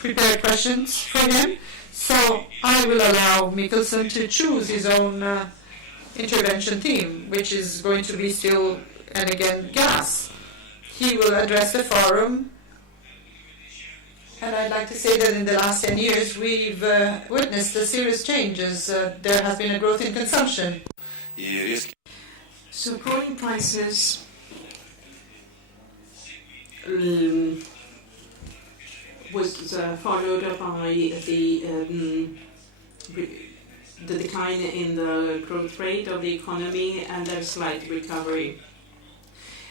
prepared questions for him. So I will allow MIKHELSON to choose his own intervention theme, which is going to be still and again gas. He will address the forum. And I'd like to say that in the last 10 years, we've witnessed a serious changes. There has been a growth in consumption. So growing prices was followed by the decline in the growth rate of the economy and a slight recovery.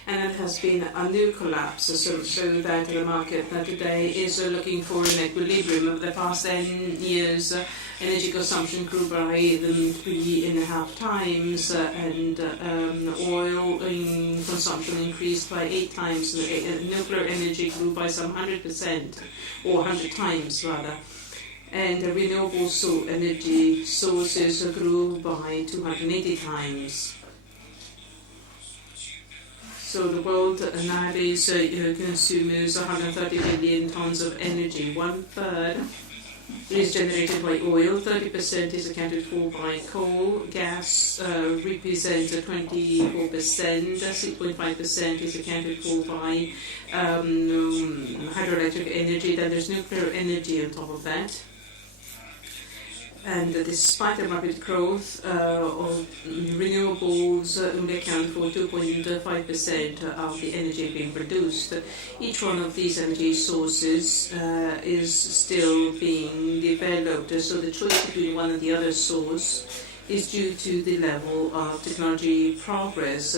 And it has been a new collapse, so that the market today is looking for an equilibrium. Over the past 10 years, energy consumption grew by 3.5 times, and oil consumption increased by 8 times. Nuclear energy grew by some 100%, or 100 times rather. And renewable energy sources grew by 280 times. So the world nowadays consumes 130 billion tons of energy. 1/3 is generated by oil, 30% is accounted for by coal, gas represents 24%, 6.5% is accounted for by hydroelectric energy, then there's nuclear energy on top of that. And despite the rapid growth of renewables, only account for 2.5% of the energy being produced. Each one of these energy sources is still being developed, so the choice between one and the other source is due to the level of technology progress.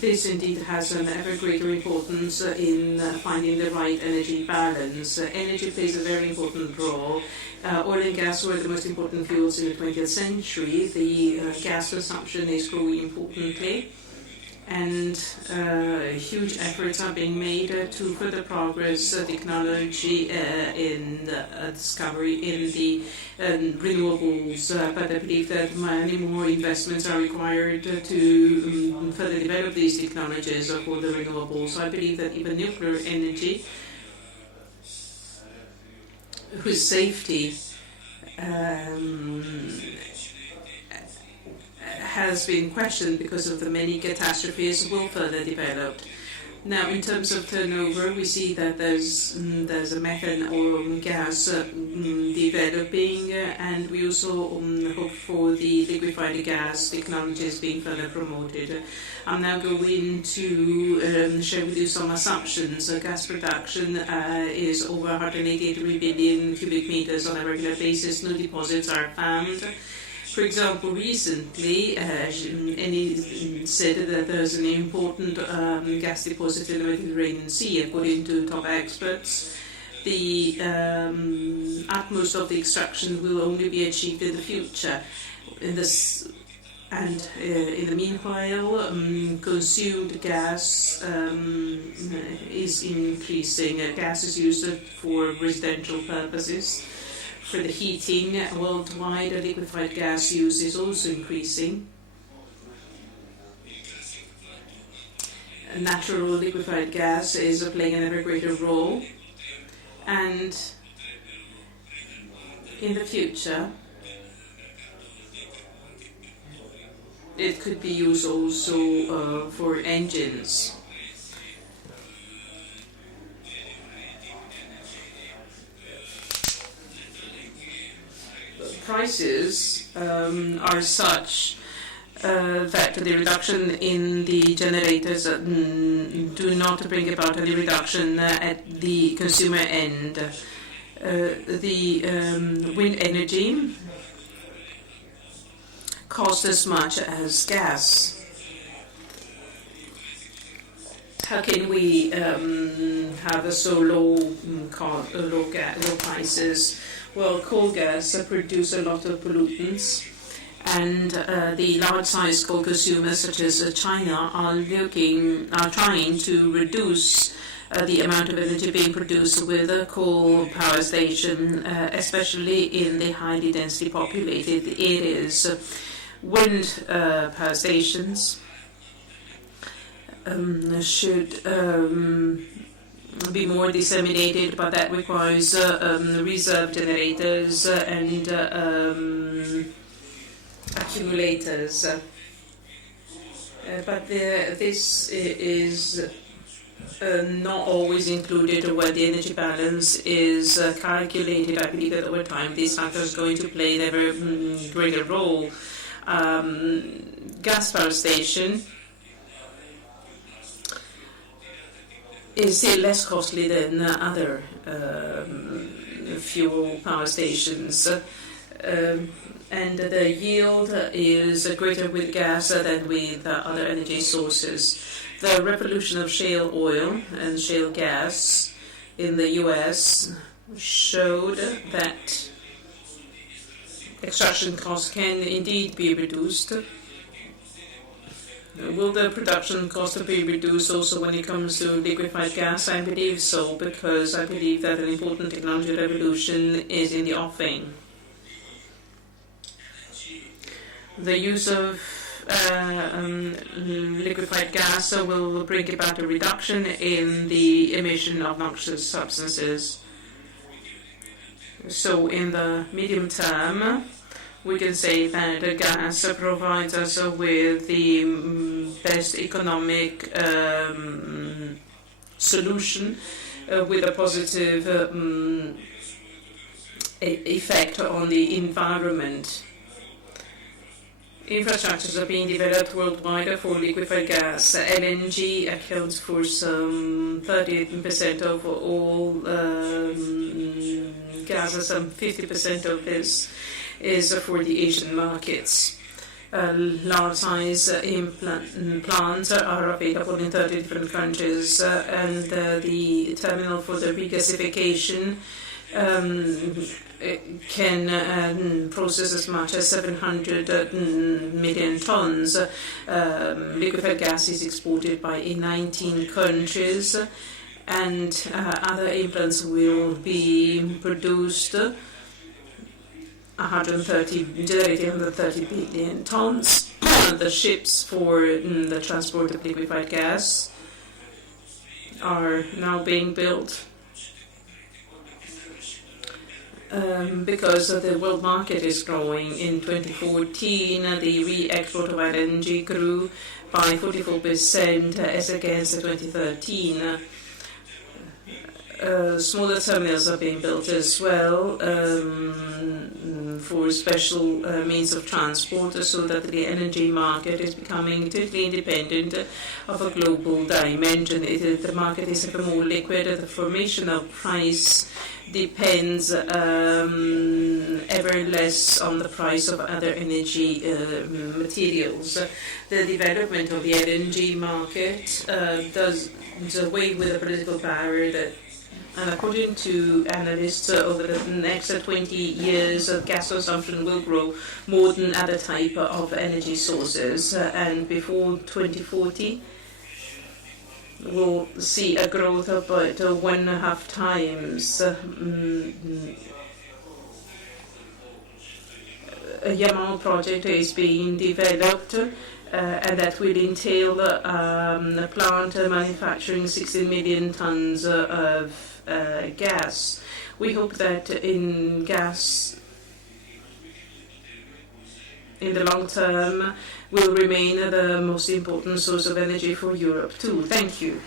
This indeed has an ever greater importance in finding the right energy balance. Energy plays a very important role. Oil and gas were the most important fuels in the 20th century. The gas consumption is growing importantly, and huge efforts are being made to further progress technology in discovery in the renewables. But I believe that many more investments are required to further develop these technologies for the renewables. So I believe that even nuclear energy, whose safety has been questioned because of the many catastrophes, will further develop. Now, in terms of turnover, we see that there's a methane or gas developing, and we also hope for the liquefied gas technologies being further promoted. I'm now going to share with you some assumptions. Gas production is over 183 billion cubic meters on a regular basis. No deposits are found. For example, recently, Eni said that there's an important gas deposit in the Mediterranean Sea. According to top experts, the utmost of the extraction will only be achieved in the future. In the meanwhile, consumed gas is increasing. Gas is used for residential purposes. For the heating, worldwide liquefied gas use is also increasing. Natural liquefied gas is playing an ever greater role, and in the future it could be used also for engines. Prices are such that the reduction in the generators do not bring about any reduction at the consumer end. The wind energy costs as much as gas. How can we have so low prices? Well, coal gas produce a lot of pollutants, and the large-sized coal consumers, such as China, are trying to reduce the amount of energy being produced with a coal power station, especially in the highly densely populated areas. Wind power stations should be more disseminated, but that requires reserve generators and accumulators. But this is not always included where the energy balance is calculated. I believe that over time these factors are going to play an ever greater role. Gas power station is still less costly than other fuel power stations. And the yield is greater with gas than with other energy sources. The revolution of shale oil and shale gas in the US showed that extraction costs can indeed be reduced. Will the production cost be reduced also when it comes to liquefied gas? I believe so, because I believe that an important technology revolution is in the offing. The use of liquefied gas will bring about a reduction in the emission of noxious substances. So in the medium term, we can say that gas provides us with the best economic solution with a positive effect on the environment. Infrastructures are being developed worldwide for liquefied gas. LNG accounts for some 38% of all gas, some 50% of this is for the Asian markets. Large-size plants are available in 30 different countries, and the terminal for the regasification can process as much as 700 million tons. Liquefied gas is exported by 19 countries, and other implants will be produced. 130 billion tons. The ships for the transport of liquefied gas are now being built because the world market is growing. In 2014, the re-export of LNG grew by 44% as against 2013. Smaller terminals are being built as well for special means of transport, so that the energy market is becoming totally independent of a global dimension. The market is ever more liquid. The formation of price depends ever less on the price of other energy materials. The development of the LNG market does away with the political barrier that, according to analysts, over the next 20 years, gas consumption will grow more than other type of energy sources. And before 2040, we'll see a growth of about 1.5 times. A Yamal project is being developed, and that will entail a plant manufacturing 16 million tons of gas. We hope that in gas, in the long term, will remain the most important source of energy for Europe too. Thank you.